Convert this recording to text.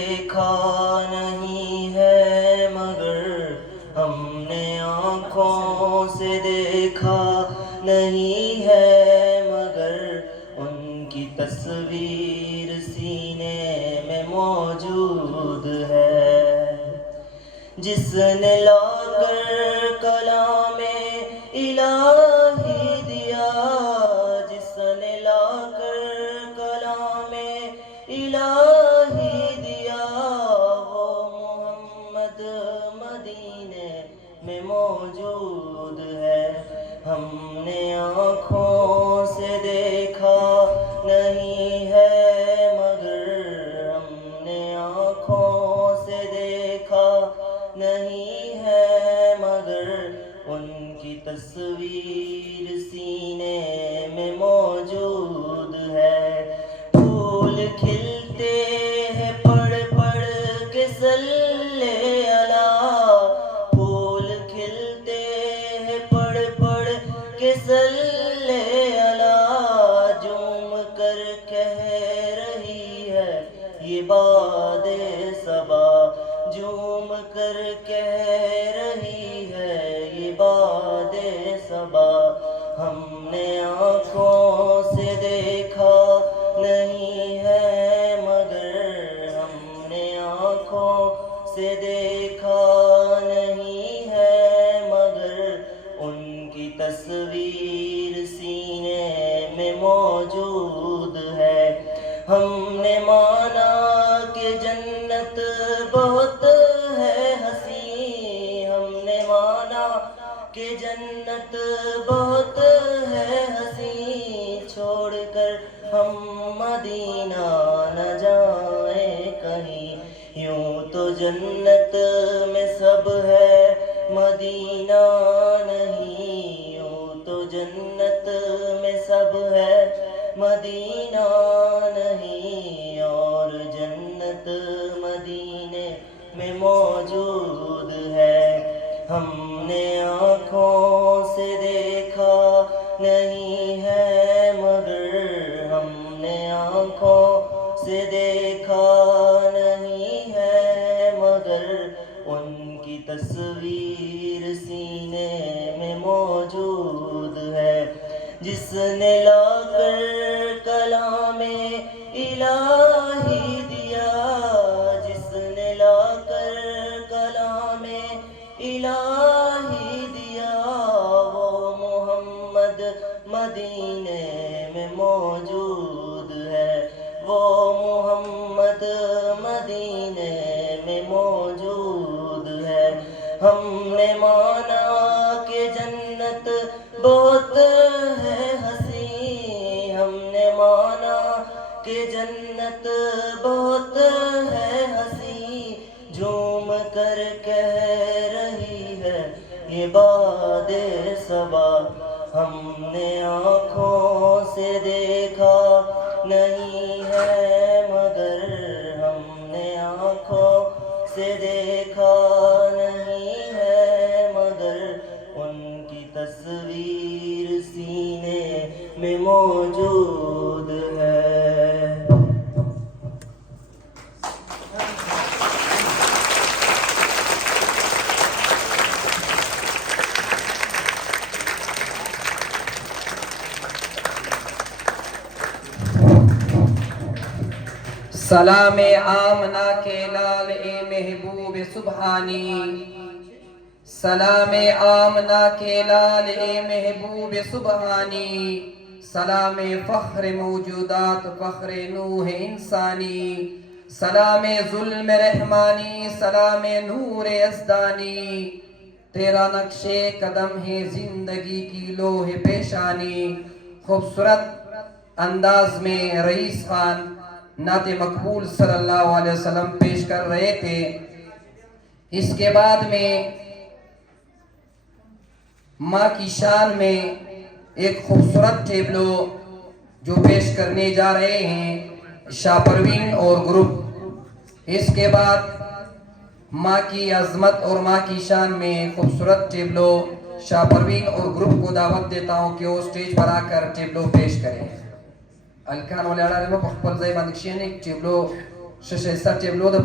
دیکھا نہیں ہے مگر ہم نے آنکھوں سے دیکھا نہیں ہے مگر ان کی تصویر سینے میں موجود ہے. جس نے لا کر کلام الہی دیا، جس نے لا کر کلام الہی دیا، وہ محمد مدینے میں موجود ہے. ہم نے آنکھوں سے دیکھا نہیں ہے مگر ہم نے آنکھوں سے دیکھا نہیں ہے مگر ان کی تصویر سینے میں موجود ہے. پھول کھلتے ہیں پڑھ پڑھ کے صلی اللہ، پھول کھلتے ہیں پڑھ پڑھ کے صلی اللہ. جھوم کر کہہ رہی ہے یہ باد صبا، جھوم کر کہہ رہی ہے یہ باد صبا. ہم نے آنکھوں سے دیکھا نہیں ہے مگر ہم نے آنکھوں سے دیکھا نہیں ہے مگر ان کی تصویر سینے میں موجود ہے. ہم نے مانا کہ جنت بہت ہے حسین، ہم نے مانا کہ جنت بہت ہے حسین. چھوڑ کر ہم مدینہ نہ جائیں کہیں، یوں تو جنت میں سب ہے مدینہ نہیں، یوں تو جنت میں سب ہے مدینہ نہیں. اور جنت مدینے میں موجود ہے. ہم نے آنکھوں سے دیکھا نہیں ہے مگر ہم نے آنکھوں سے دیکھا نہیں ہے مگر ان کی تصویر سینے میں موجود ہے. جس نے لا کر کلام الہی دیا، جس نے لا کر کلام الہی دیا، وہ محمد مدینے میں موجود ہے، وہ محمد مدینے میں موجود ہے. ہم نے مانا کہ جنت بہت ہے حسین، ہم نے مانا کہ جنت بہت ہے حسین. جھوم کر کہہ رہی ہے یہ باد صبا. ہم نے آنکھوں سے دیکھا نہیں ہے مگر ہم نے آنکھوں سے دیکھا نہیں ہے مگر ان کی تصویر سینے میں موجود ہے. سلام آمنہ کے لال اے محبوب سبحانی، سلام آمنہ کے لال اے محبوب سبحانی. سلام فخر موجودات فخر نوح انسانی، سلام ظلم رحمانی سلام نور یزدانی. تیرا نقش قدم ہے زندگی کی لوح پیشانی. خوبصورت انداز میں رئیس خان نعت مقبول صلی اللہ علیہ وسلم پیش کر رہے تھے. اس کے بعد میں ماں کی شان میں ایک خوبصورت ٹیبلو جو پیش کرنے جا رہے ہیں شاہ پروین اور گروپ. اس کے بعد ماں کی عظمت اور ماں کی شان میں خوبصورت ٹیبلو شاہ پروین اور گروپ کو دعوت دیتا ہوں کہ وہ سٹیج پر آ کر ٹیبلو پیش کریں. الکان والے اڑارے میں پخپل زي باندې کښېنئ ټیبلو ششه ایسا ټیبلو د